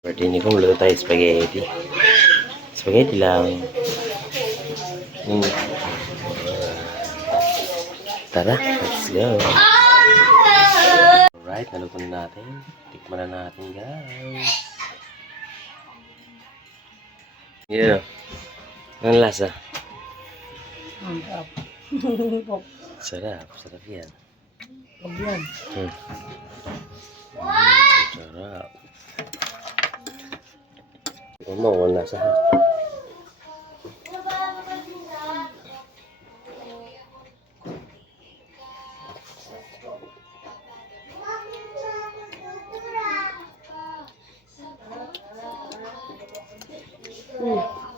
Birthday ni ko, maluto tayo spaghetti. Spaghetti lang. Tara, let's go. Alright, naluto na natin. Tikman na natin, guys. Yan o. Anong lasa? Sarap, sarap yan. Sarap. Ikaw mo, wala lasa.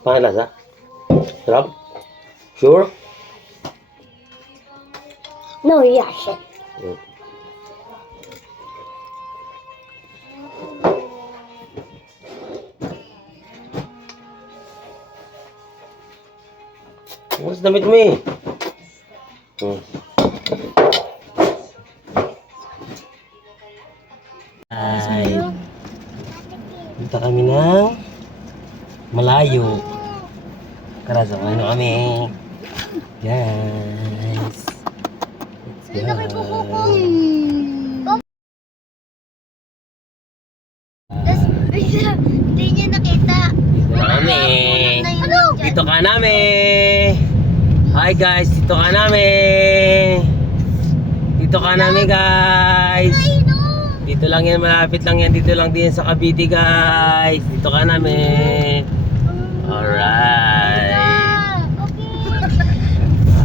Paano lasa? Sarap? Sure? No, yes. Mas damit mo eh. Ay. Punta kami ng malayo. Karasa, ano kami? Guys. Let's go. Hindi niya nakita. Dito na kami. Dito ka namin. Hi guys, dito ka namin. Dito ka namin guys. Dito lang yan, malapit lang yan. Dito lang din sa Cavite guys. Dito ka namin. Alright.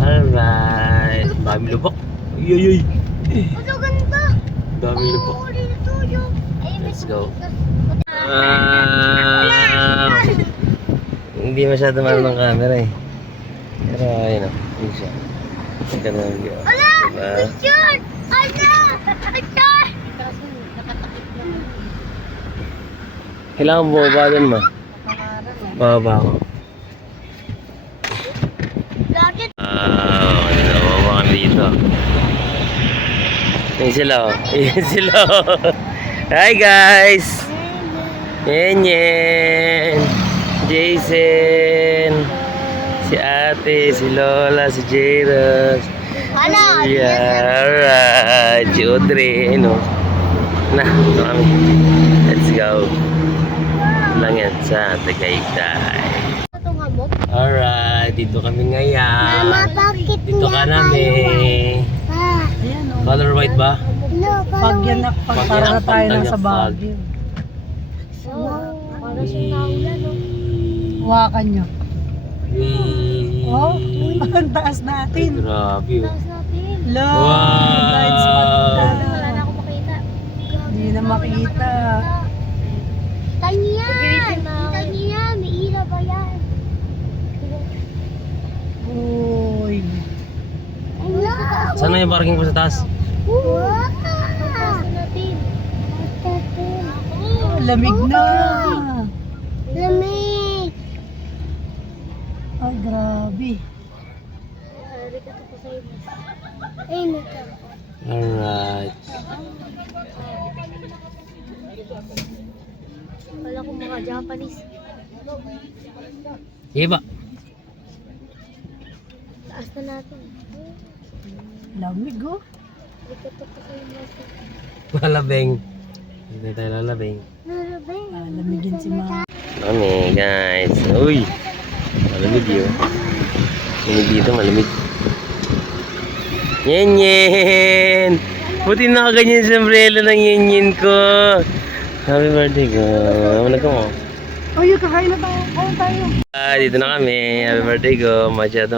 Alright. Dami lubak. Ay. Ano ganda? Dami lubak. Let's go. Hindi masyado marunong ng camera eh. Pero ayun o. Hindi siya. Ika na lang yun. Ala! Picture! Ala! Picture! Kailangan bumaba dun ma. Bababa ako. Bakit? Bumaba kami dito. Yan sila o. Yan sila o. Hi guys! Yan. Jason. Si ate, si Lola, si Jairus. Ala! Yeah, alright. Si Audrey, no? Na, ito kami. Let's go. Lang yan sa Tagaytay. Itong hamot? Alright, dito kami ngayon. Mama, bakit Dito ka namin. Pa? Color white ba? No, Pag yan na, pag para na tayo lang sa Baguio. Para siyang naulan, no? Hawakan nyo. Oh, Ay, ang taas natin. grabe oh. Taas natin. Low, Wow. blind spot na. Wala na akong makita. Hindi na makita. Kita niya! Kita niya! May ilaw ba yan? Uy. Hello! Saan na yung parking ko sa taas? Wow! Taas na natin. Lamig na. Lamig! Ay, grabe. Ay, naka. Alright. Wala kong mga Japanese. Sige ba? Taas na natin. Lamig oh. Malabeng. Hindi tayo lalabeng. Lamigin si Ma. Kami guys. Uy. Malamig yun. Malamig dito, malamig. Yen! Buti nakaganyan yung sombrero ng yen ko. Happy birthday ko. Ano ka mo? Oh, yung kakain na tayo. Kain tayo. Dito na kami. Happy birthday ko. Masyado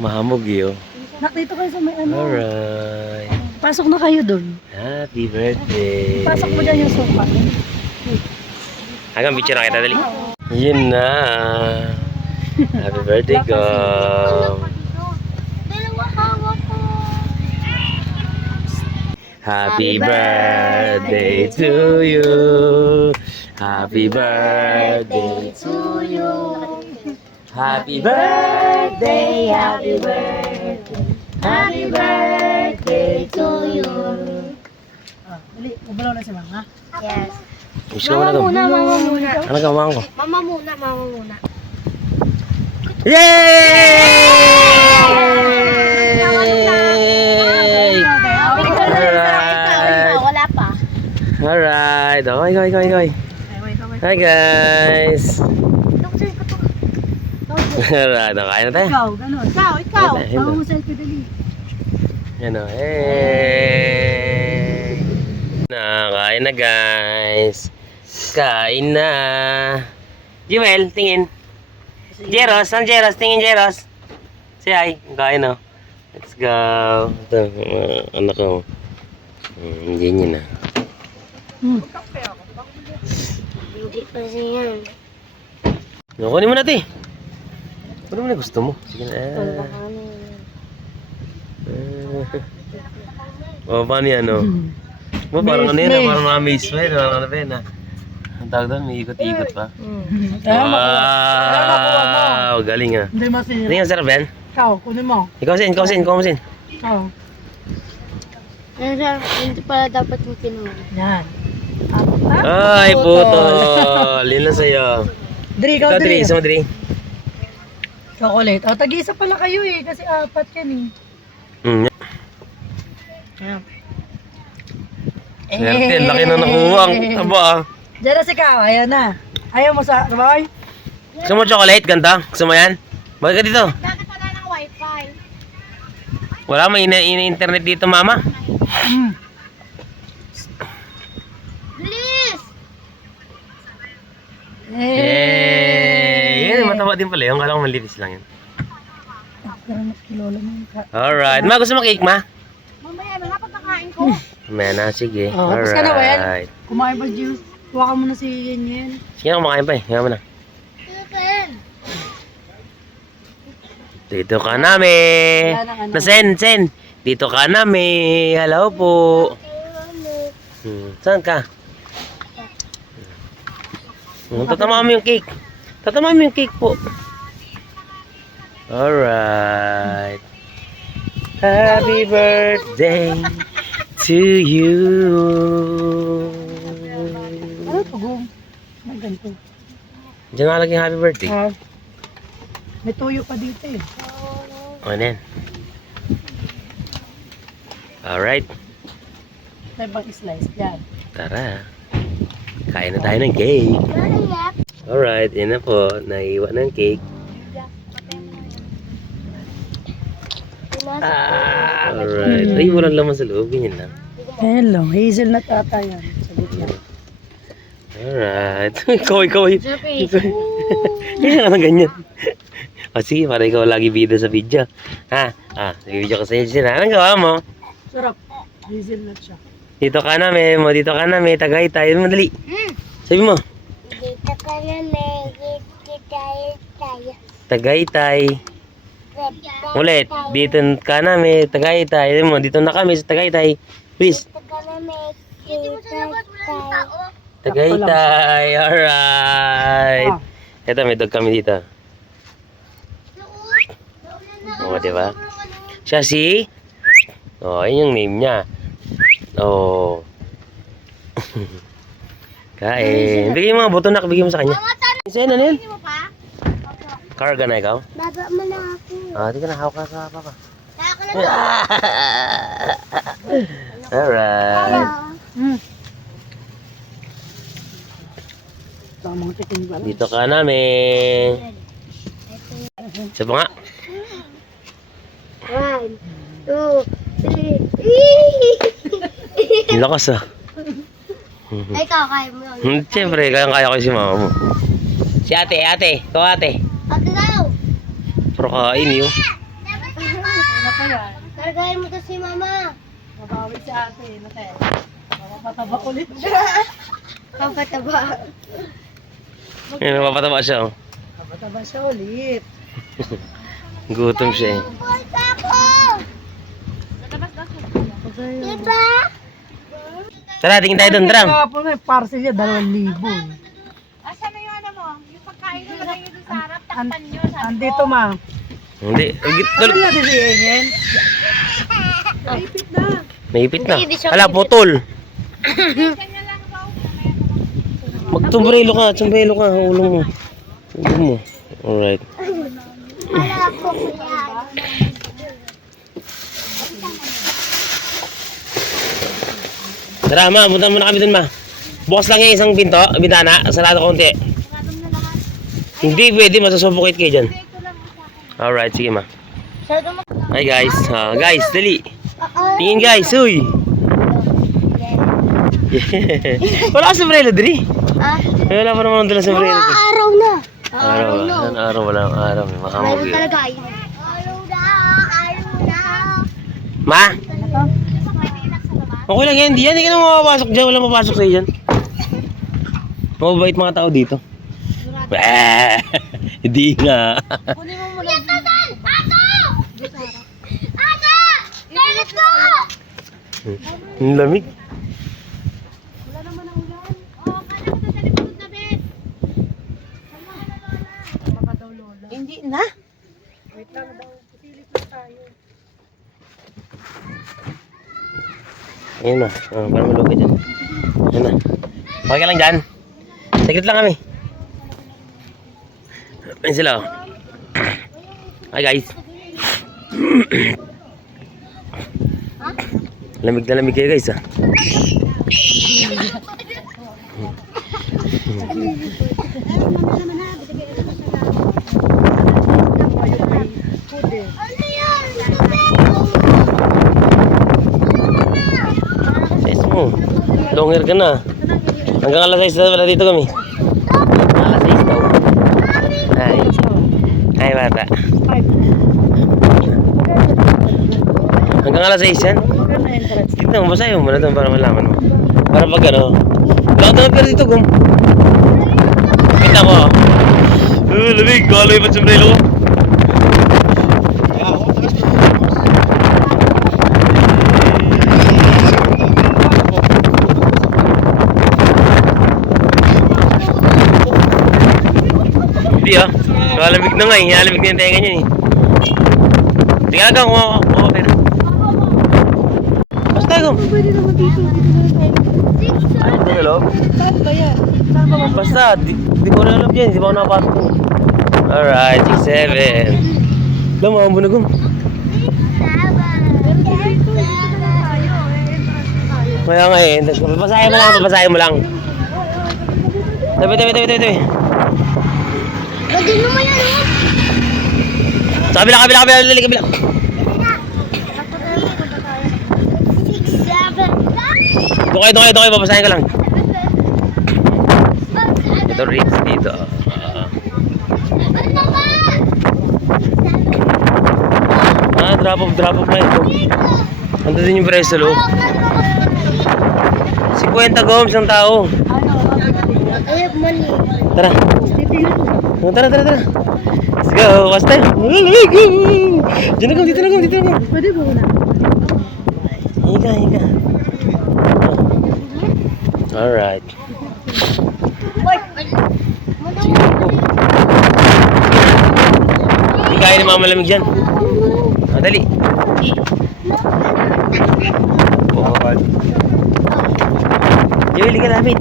mahamog yun. Nakita kayo sa may ano. Alright. Pasok na kayo doon. Happy birthday. Pasok mo dyan yung sofa. Hanggang picture na kita dali. Yun na. Happy birthday ko. Dalawa hawak ko. Happy birthday to you. Happy birthday to you. Happy birthday, happy birthday. Happy birthday to you. Dali, ubalaw na si Ma, ha? Yes. Gusto mo na Mama muna, mama muna. Ano gawin ko? Mama muna, mama muna. Yay! Wala pa. Alright. Okay. Hi guys. Alright, kain na tayo. Ikaw, gano'n. Ikaw. Ito. Ako mo selfie dali. Ano, hey! Kain na guys. Kain na. Jewel, tingin. Jeros, ang Jeros, tingin Jeros. Say hi. Kain na. Let's go. Ito, anak ko. Ganyan na. Hindi pa siya. Kunin mo natin. Kunin mo na gusto mo. Sige na. Paano yan, no? Parang ano yan, parang na-amaze pa yun. Parang ano pa yun, ha? Ang tawag doon, may ikot-ikot pa. Wow! Galing, ha? Hindi masinira. Hindi nga sarap yan. Ikaw, kunin mo. Ikaw sin. Ikaw. Hindi pala dapat yung kinuha. Yan. Ay, putol! Yun lang sa'yo. Dri, ikaw, Ikaw, Dri. Dri. Gusto mo, Dri? Chocolate. Tag-isa pala kayo eh. Kasi apat yan eh. Swerte, laki na nakuha. Aba, ah. Jeros, ikaw. Ayaw na. Ayaw mo sa... Boy? Gusto mo chocolate? Ganda? Gusto mo yan? Bakit ka dito? Bakit wala ng wifi? Wala mo ina-internet dito, mama? Please! Yay! Yan, mataba din pala yun. Kala ko malipis lang yun. Alright. Ma, gusto mo cake, ma? Mamaya na nga pagkakain ko. Mamaya na, sige. Oh, tapos ka na, Wel? Alright. Kumain pa, Juice. Huwakan mo na si Yen. Sige na, kumakain pa eh. Hinga mo na. Dito ka namin. Sen. Dito ka namin. Hello po. Saan ka? Tatama mo yung cake. Tatama mo yung cake po. Alright. Happy birthday to you. Ano ito, Gum? May ganito. Diyan nakalagay happy birthday. May tuyo pa dito eh. Ano yan? Alright. May bang slice yan. Tara. Kain na tayo ng cake. Alright, yun na po. Naiwan ng cake. Alright. Ay, walang laman sa loob. Ganyan lang. Ayan lang. Hazelnut ata yan. Sabi niya. Alright. Ikaw. Ganyan ka na ganyan. O sige, para ikaw lagi bida sa video. Ha? Sige, video ko sa inyo. Anong gawa mo? Sarap. Hazelnut siya. Dito ka na, dito ka na, Tagaytay. Madali. Sabi mo. Dito ka na, tayo. Tagaytay. Ulit. Dito ka na, Tagaytay. Sabi mo, dito na kami sa Tagaytay. Please. Tagaytay. Alright. Ito, may dog kami dito. Oo, diba? Siya si? Yun yung name niya. Kain. Bigay mo mga butonak, bigay mo sa kanya. Isa yun, ano yun? Karga na ikaw? Baba mo na ako. Di ka na, hawak ka sa papa. Kaya ko na. Alright. Ito ang mga chicken balls. Dito ka namin. Isa pa nga. 1, 2, 3. Ang lakas ah. Ay, kakain mo yun. Siyempre, kaya ko si mama mo. Si ate. Ikaw ate. Ate daw. Pero kain yun. Ano pa yan? Kargahin mo to si mama. Mabawi si ate. Nate. Mataba ulit siya. Papataba. Napapataba siya. Mataba siya ulit. Gutom siya eh. Punta ako. Diba? Tara, tingin tayo doon, Tram. Kahapon na, parcel niya, 2,000. Asan na yung ano mo? Yung pagkain mo lagay nyo sa harap, takpan nyo. Andito, ma. Hindi. Ano na si Yen? Naipit na. Naipit na. Hala, putol. Magtumbrelo ka, tsumbrelo ka, ulo mo. Ulo mo. Alright. Wala po yan. Tara, ma, punta muna kami dun, ma. Bukas lang yung isang pinto, bintana, sarado konti. Hindi pwede, masasuffocate kayo dyan. Alright, sige, ma. Hi, guys. Guys, dali. Tingin, guys, uy. Wala ka sombrero, Dri. Wala pa naman doon sa sombrero. Araw na. Araw, saan araw, wala ang araw. Mahamog Araw yun. talaga yun. Araw na. Ma? Okay lang yan, hindi yan. Hindi ka na mapapasok dyan. Wala mapapasok sa'yo dyan. Mababait mga tao dito. Hindi nga. Kunin mo muna. Ato! Let's go! Ang lamig. Wala naman ang ulan. Kala ko sa likod na bed. Baka daw lola. Hindi na. Wait lang daw. Pipilit lang tayo. Ayun na. Para malupit yan. Ayun na. Okay ka lang dyan. Saglit lang kami. Ayun sila, oh. Hi, guys. Lamig na lamig kayo, guys, ah. Ano yan? Size mo. Longer ka na. Hanggang alas 6 na wala dito kami. Alas 6 daw. Hi. Hi, bata. Hanggang alas 6 yan? Tignan mo, basahin mo muna doon para malaman mo. Para pag ano. Lakad na pero dito, gum. Kita mo. Lamig. Kaloy pa sombrero ko. Hindi ah. Malamig na nga eh. Malamig na yung tenga niya eh. Hindi ka lang kung pera. Basta ko. Pwede naman dito. Dito na tayo. Ay, ito na loob. Saan ba yan? Saan ba? Basta, di ko na alam dyan. Di ba ako nakapasok mo? Alright, 6-7. Alam mo, ang bunagong. Kaya nga eh. Babasahin mo lang, babasahin mo lang. Tabi. Lagyan mo yan, oh. Sa kabila. Lali kabila. 6, 7. Doon kayo. Babasahin ka lang. Ito, Riggs dito. Drop off na ito. Ando din yung preso, lo. 50 goms ang tao. I have money. Tara. Tara. Let's go. What's time? Diyan na gum. Pwede ba una? Higa. Alright. Sige po. Hindi kaya ni mama malamig dyan. Dali. Joey, ka lamit.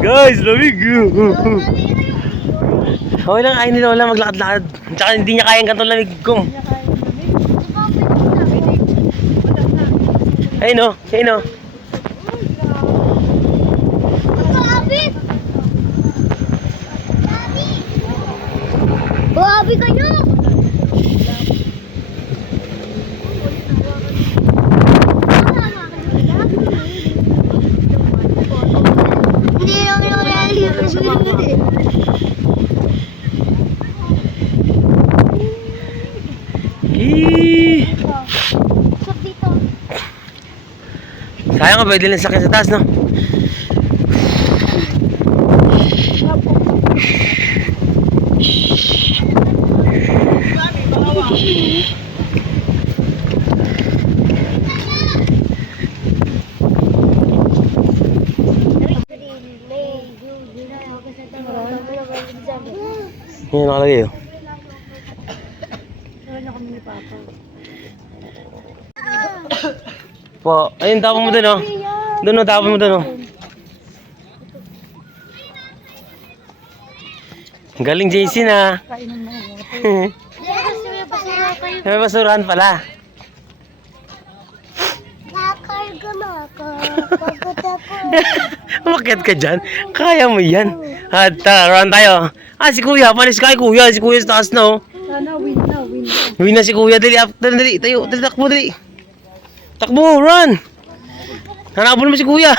Guys, lamig. Okay lang, ayaw nila wala maglakad-lakad. Tsaka hindi niya kayang ganitong lamig kong. Ayun o. Grabe kayo! Hindi lang Stop dito. Sayang ka, pwede lang sakyan sa taas, no? Yan nakalagay, oh. Wala kami ni Papa. Po. Ayun, tapon mo dun, oh. Doon, oh, tapon mo dun, oh. Galing JC na. Kainan mo. Yes, may basura kayo. May basurahan pala. Nakarga na ako. Pagod ako. Umakyat ka dyan. Kaya mo yan. At run tayo. Ah, si Kuya. Panis ka kay Kuya. Si Kuya sa taas na, oh. Sana win na. Uwi na si Kuya. Dali, dali. Tayo. Dali, takbo, dali. Takbo, run. Hanapon mo si Kuya.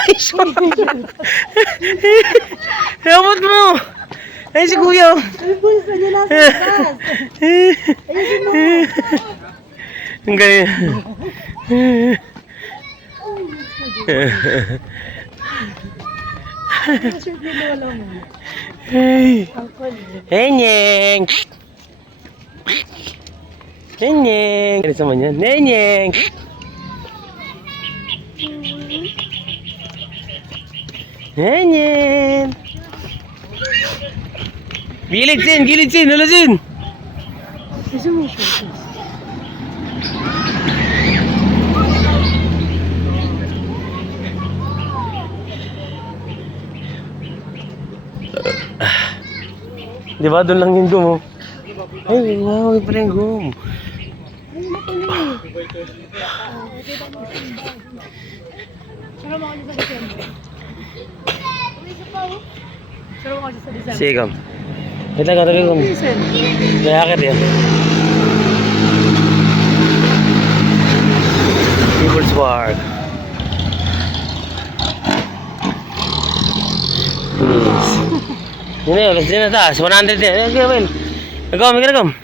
Hanapon mo. Ay, si Kuya. Ay, boys, kanya nasa taas. Ayun mo. Ang galing. Shirt mo wala mo. Hey. Ang kulit. Nenyeng. Nenyeng. Ano naman yan? Nenyeng. Nenyeng. Gilid sin, hala sin. Gusto mo shirt? Di ba? Doon lang yung gum, oh. Ay, wow, yung pala yung gum. Saro mo kasi sa December. Saro mo kasi sa December. Sige, gum. Ito lang, tabi gum. Listen. Kaya akit yan. People's Park. Yes. Yun na yun, let's din na taas. 100 yan. Okay, well. Nagawam, may nagawam.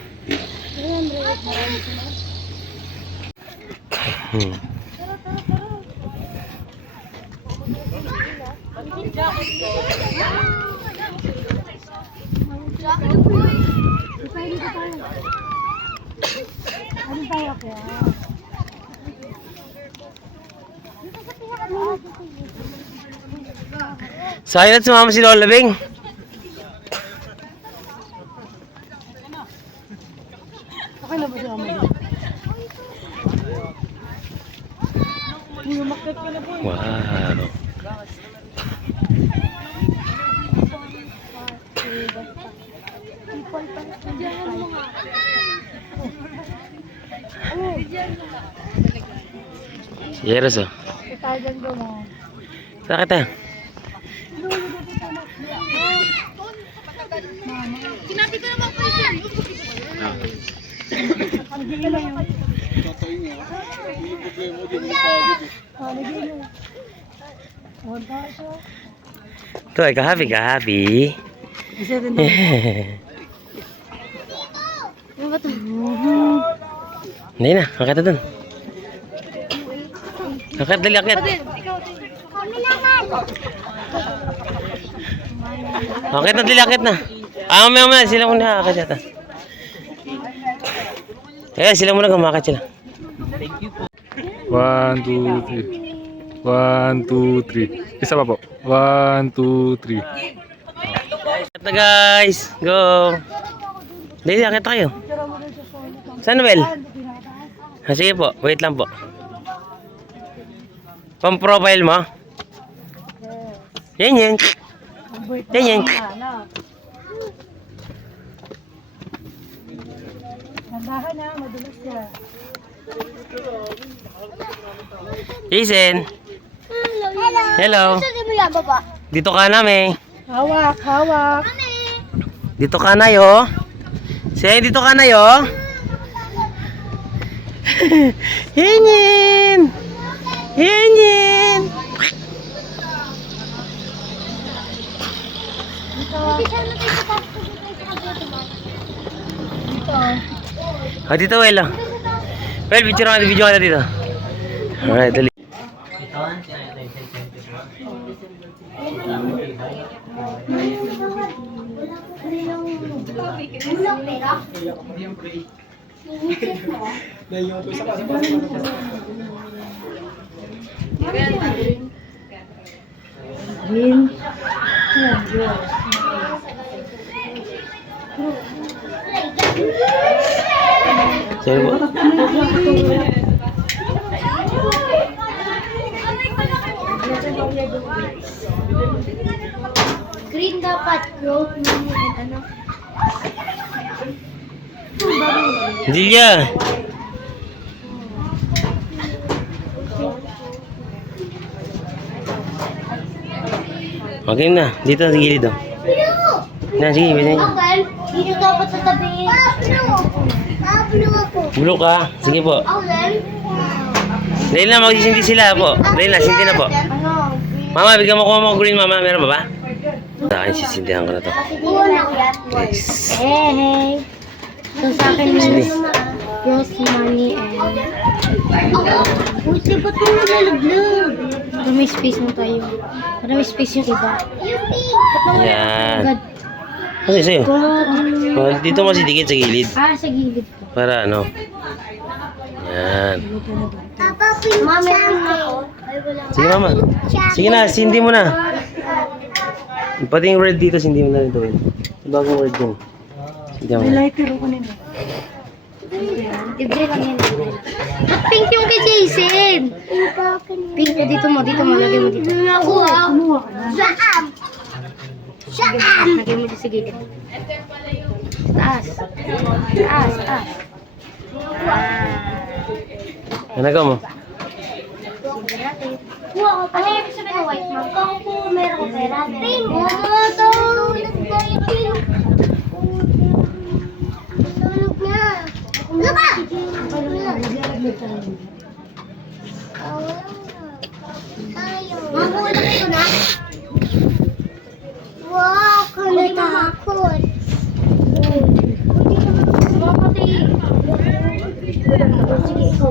Ano tayo kaya? Sayang at sumama si Lola Bing. Okay na ba siya mo? Umakyat ka na po. Wow. Yeros, oh. Itagan ko mo. Sakit tayo. Sinabi ko naman po yun. Ang gila lang yun. Ito ay kahabi. Isa din daw. Ano ba ito? Hindi na, akit na dun. Akit, dali akit. Kami naman. Akit na, dali akit na. Ah, mamaya, sila muna akit yata. Eh, sila muna gumakit sila. 1, 2, 3. 1, 2, 3. Isa pa po. 1, 2, 3. Akit na guys, go. Dali, akit na kayo. Saan Noel? Ah, sige po, wait lang po. Pang-profile mo? Yan yan. Yan yan. Nandahan na, madulas siya. Jason, Hello. hello. Saan mo yan, baba? Dito ka namin. Hawak, hawak. Dito ka na yo. Say, dito ka na yo. Hingin. Hingin. Hindi siya natin sa taas ko dito sa kabuti mo. Dito. Ah, dito Well. Well, picture ka video ka dito. Alright, dali. Green. Sorry po. Green dapat. Growth mini and ano. Hindi niya. Okay na. Dito sa gilid oh. Na, sige, pwede. Okay. Dito dapat sa tabi. Pablo ako. Bulok ka. Sige po. Okay. Dahil na, magsisindi sila po. Dahil na, sindi na po. Ano? Mama, bigyan mo ko mga green, mama. Meron ba ba? Sa akin, sisindihan ko na to. Una ko yan. Hey. So sa akin Sige. rose money and... Uy, ba't mo nalalaglag? May space mo tayo. Para may space yung iba. Yan. Kasi sa'yo. Oh, dito mo dikit sa gilid. Sa gilid ko. Para ano. Yan. Papa, mami, ako. Sige, mama. Sige na, sindi mo na. Pati yung red dito, sindi mo na dito. Bagong red yun. Sindi mo na. Libre lang yan. Ba't pink yung kay Jason? Pink na dito mo, lagay mo dito. Saan? Saan? Lagay mo dito sa gilid. Taas. Taas. Ano ka mo? Ano yung ibig sabihin ng white mom? Kung meron ko pera, pink. Tulog na. Ano ba? Mamulat ko na. Wow, kalitakot. Sige, ikaw.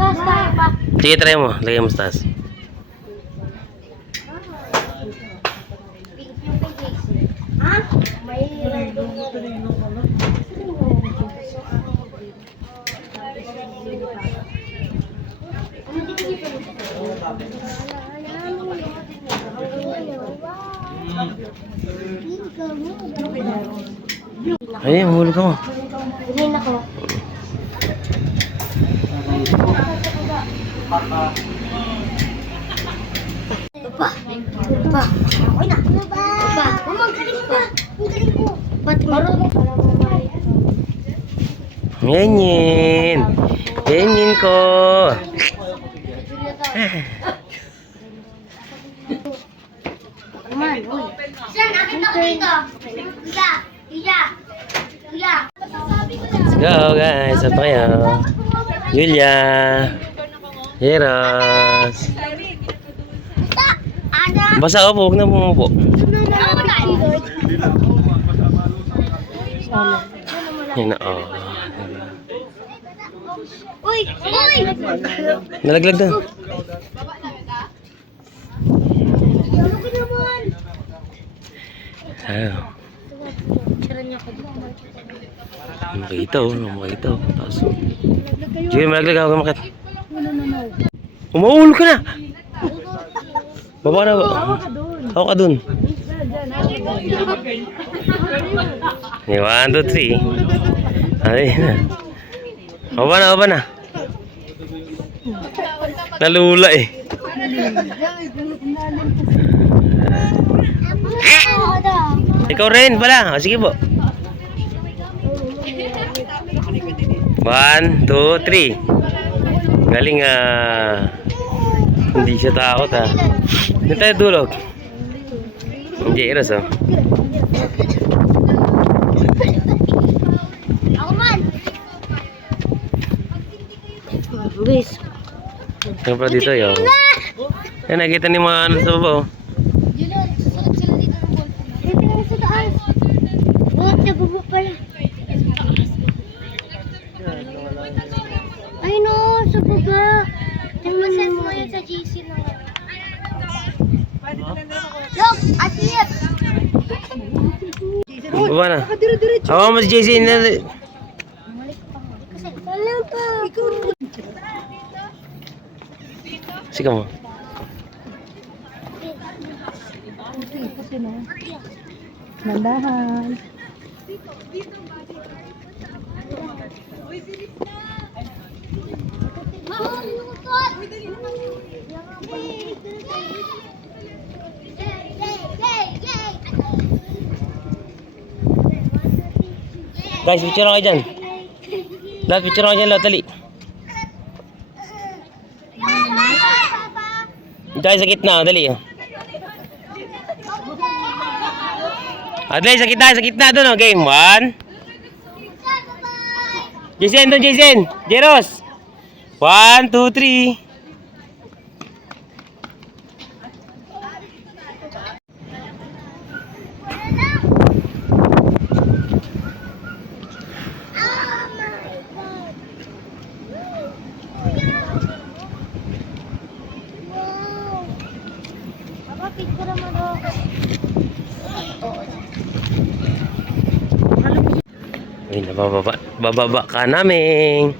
Taas tayo pa. Sige, try mo. Lagay mo sa taas. Ha? May Ayun, hulog ka mo. Bilhin ako. Pa. Okay na. Pa. Magaling pa. Magaling ko. Ba't marunong ka? Ganyan. Ganyan ko. Naman, uy. Sir, nakita ko dito. Kuya. Let's go guys. Saan pa kayo? Julia. Heros. Basa ka po. Huwag na pumupo. Yan na. Oh. Uy! Nalaglag doon. Ano ka naman? Ayaw. Tira niya ako dito. Makita oh. Makita oh. Tapos. Julia, malaglag ako. Makit. Umaulo ka na. Baba na ba? Hawak ka dun. 1, 2, 3. Ayun na. Baba na. Nalula eh. Ikaw rin pala. O, sige po. 1, 2, 3. Galing hindi siya takot ha. Hindi tayo dulog. Hindi iras oh. Ako man! Luis. Ito pa dito yun. Yan, nakita ni mga ano sa baba oh. Julian, susunod sila dito ng ball. Dito lang sa taas. Buhat na bubuk pala. Ay no, sa baba. Tingnan mo yun sa GC na. Look, asip! Baba na. Hawa mo si JC na. Kasi, wala pa. Sige mo. Nandahan. Guys, picture ako kayo dyan. Lahat, picture ako dyan, lahat, dali. Dali sa gitna, dali. Dali sa gitna doon, game. 1. Jason, doon Jason. Jeros. 1, 2, 3. Ay, bababa ka namin.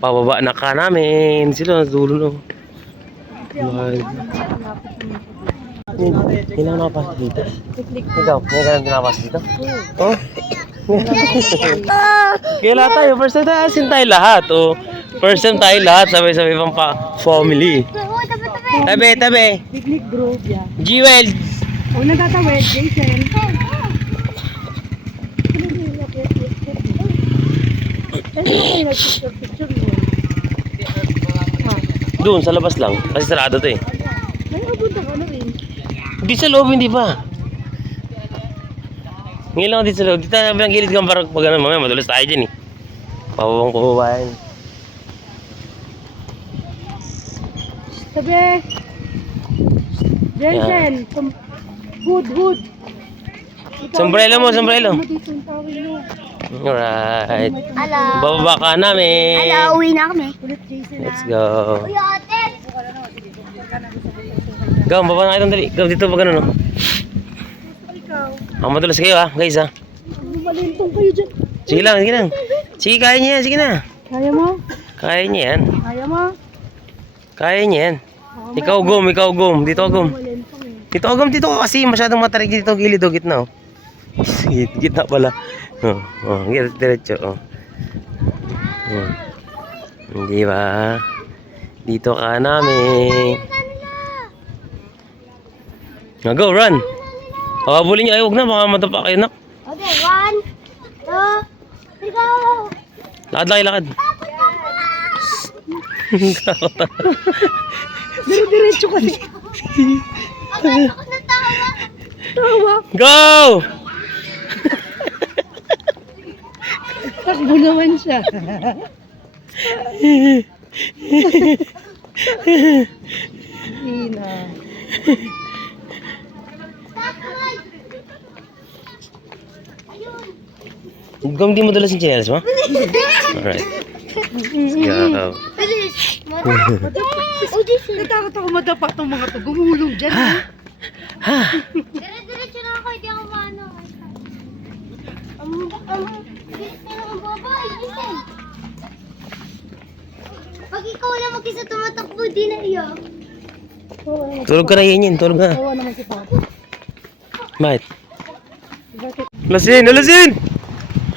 Pababa na ka namin. Sila nasa dulo no. Hindi na nakapasok dito. Ikaw, ngayon ka lang pinapasok dito? Oh? Kaya tayo, first time tayo, asin tayo lahat. Oh. First time tayo lahat, sabay-sabay pang family. Tabi. Picnic group, yeah. Jewel. O, natatawid, Jason. Doon, sa labas lang. Kasi sarado to eh. May abunta ka na rin. Di sa loob, hindi pa. Ngayon lang dito sa loob. Dito tayo ng gilid kang parang pag ano, mamaya madulas tayo dyan eh. Pababang kubabayan. Sabi. Jason. Hood. Sombrero mo. Dito yung tawin mo. Alright. Hello. Bababa ka namin. Hello, uwi na kami. Ulit Jason Let's go. Uy, ate. Go, baba na kayo dali. Go, dito pag ano no. Ikaw. Madulas kayo ha, guys ha. Malintong kayo dyan. Sige lang. Sige, kaya niya yan. Sige na. Kaya mo? Kaya niya yan. Kaya mo? Ikaw gum. Dito gum. Malintong eh. Dito agam dito ka kasi masyadong matarik dito gilid o gitna oh. Gitna pala. Diretso oh. Hindi ba? Dito ka namin. Go, run. Pakabulin niyo, ay huwag na, baka madapa kayo nak. Okay, 1, 2, 3, go! Lakad. Diretso kasi. Okay, ako natawa. Go! Takbo naman siya. Ina. Gum, di mo dala si Chinelas mo? Alright. Let's go. Bilis. Oh, Jason. Natakot ako madapa tong mga to. Gumulong dyan. Dire-diretso na ako, hindi ako maano. Bilis na lang ang babay, Jason. Pag ikaw lang mag-isa tumatakbo, di na iyak. Tulog ka na yan. Tulog ka na. Tawa naman si Papa. Bakit? Bakit? Alasin!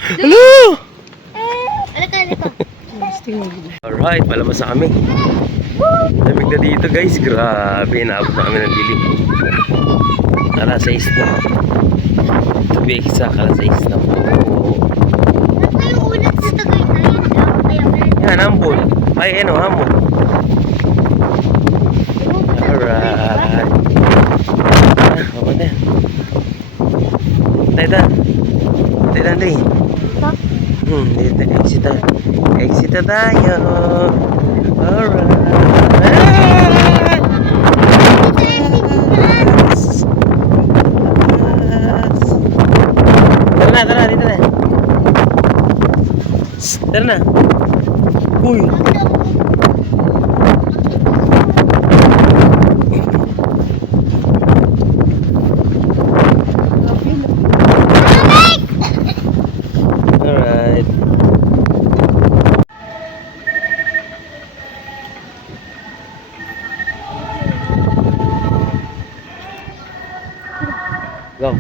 Hello! Alika. Alright, palabas na kami. Lamig na dito guys. Grabe, naabot na kami ng dilim. Alas 6 na. To be exact, alas 6 na po. Ano yung ulat sa Tagaytay? Yan, hambol. Ay, hambol. Alright. Kapag na. Tayo, Andre. Dito, exit na tayo. Alright. Tara na, dito na. Tara na. Uy. Alright. Go.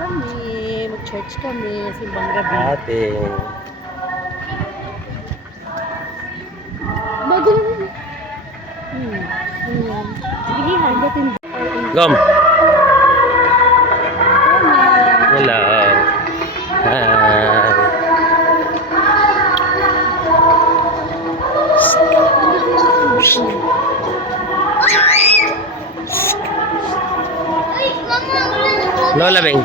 Kami, mag-church kami, simbang gabi. Ate. Gom. Hello. Hi. Lola Beng.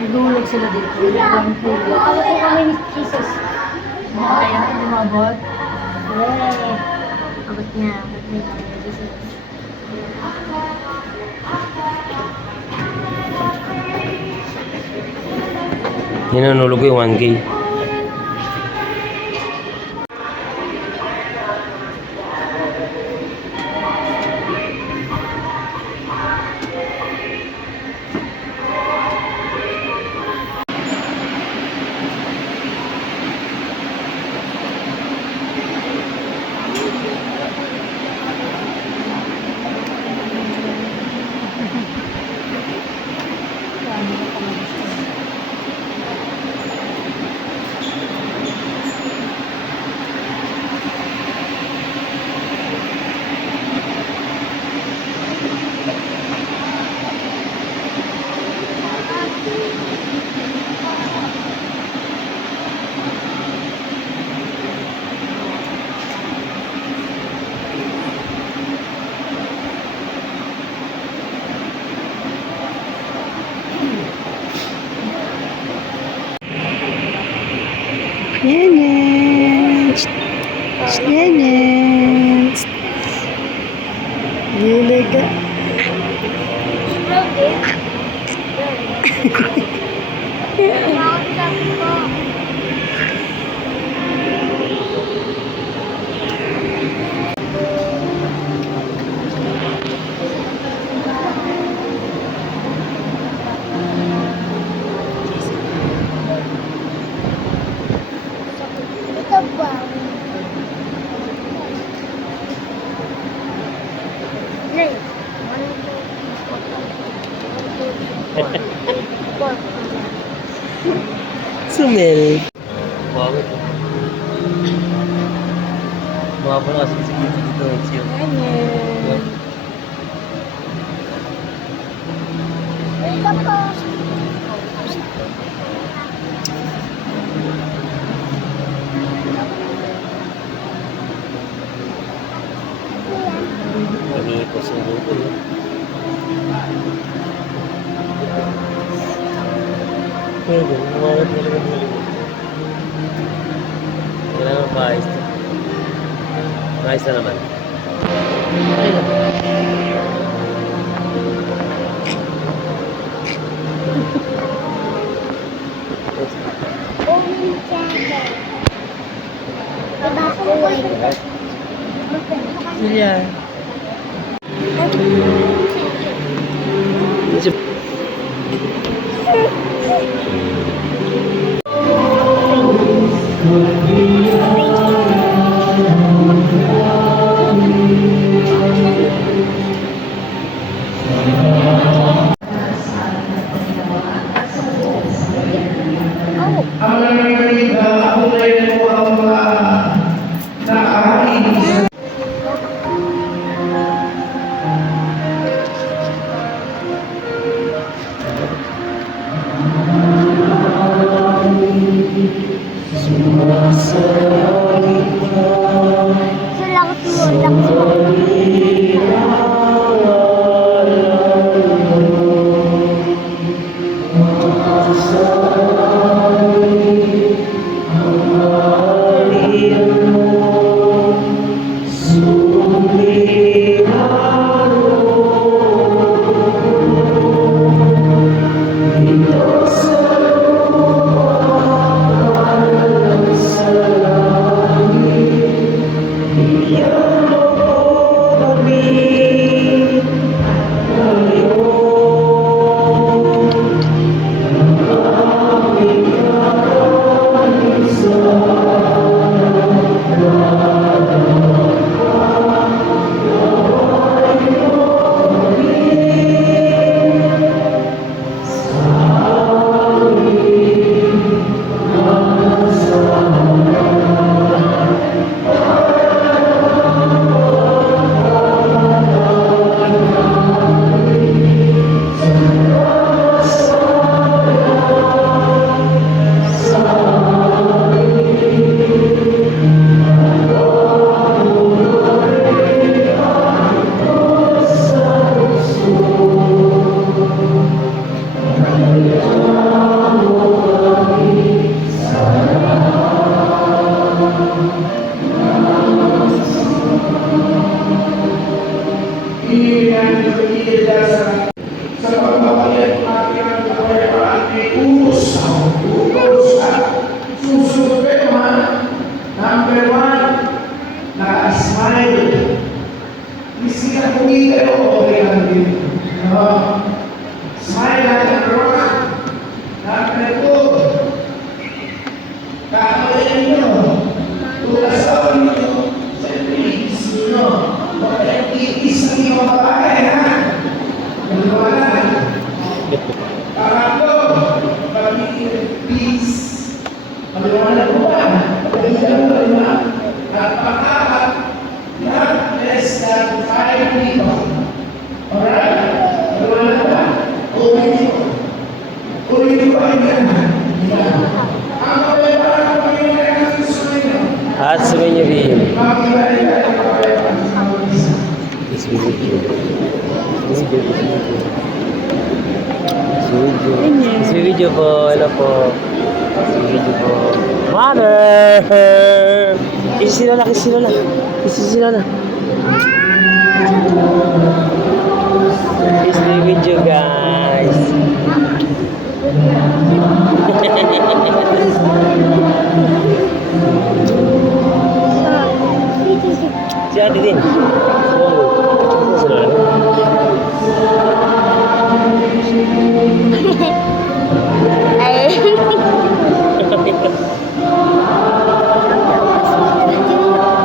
Nagulog sila dito. Ang kulo. Awat na kami ni Jesus. Kaya lumabot. Yay! Abot niya. Abot niya kami ni Jesus. Ninanulog ko yung 1K. Nyanyan. Nyanyan. Nilaga. Sumil. Wow. Mga po kasi dito. Nyanyan. Nangihipos ang buko. Pwede, umawat na lang ang kailangan paayos na. Maayos na naman. Julia. So Number one, naka-smile. Miski ka pumili kayo, okay lang din. Smile lang, number one. Number two, kakawin nyo. Tulasawan nyo. Siyempre, itis nyo. Bakit itis ang iyong babae, ha? Naliwanan. Pangatlo, pag-ibig. Maliwanag po ba? At pang-apat, not less than 5 people. Alright? Maliwanag ba? Ulit ko ay ganahan. Ang kabayabaan ng Panginoon ang gusto ninyo. At sumayin rin. Makibalik ang kabayabaan sa mga isa. This video. This video po. Ano po? This video po. Mother! Kiss si Lola. Kiss si Lola. This the video, guys. Si Ate din. Oh. Si Lola.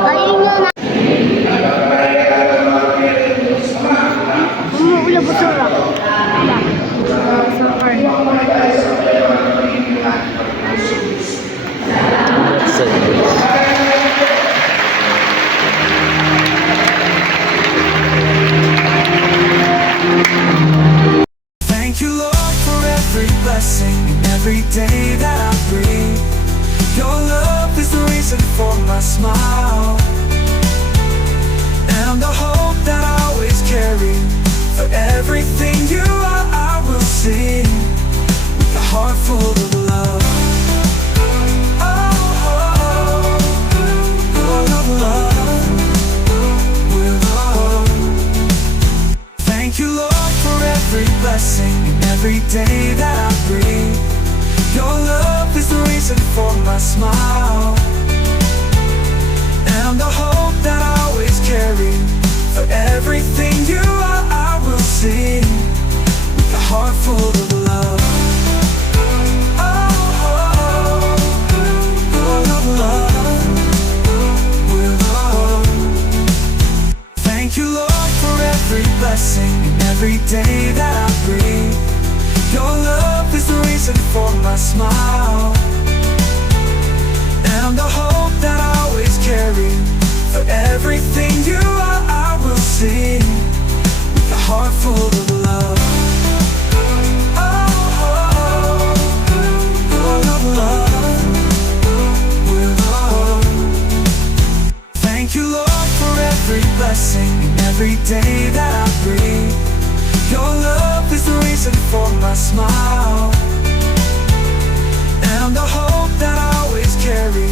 Ayun yun na. Ula busura. Ula. That's it. Thank you, Lord, for every blessing and every day that I breathe. Your love is the reason for my smile and the hope that I always carry. For everything you are, I will sing with a heart full of love. Oh, oh, oh, full of love, with love. Thank you, Lord, for every blessing and every day that I breathe. Your love is the reason for my smile and the hope that I always carry. For everything you are, I will sing with a heart full of love. Oh, oh, oh, full of love, with love. Thank you, Lord, for every blessing and every day that I breathe. Your love is the reason for my smile and the hope that I always carry. For everything you are, I will sing with a heart full of love. Oh, oh, oh, full of love, with love. Thank you, Lord, for every blessing and every day that I breathe. Your love is the reason for my smile and the hope that I always carry.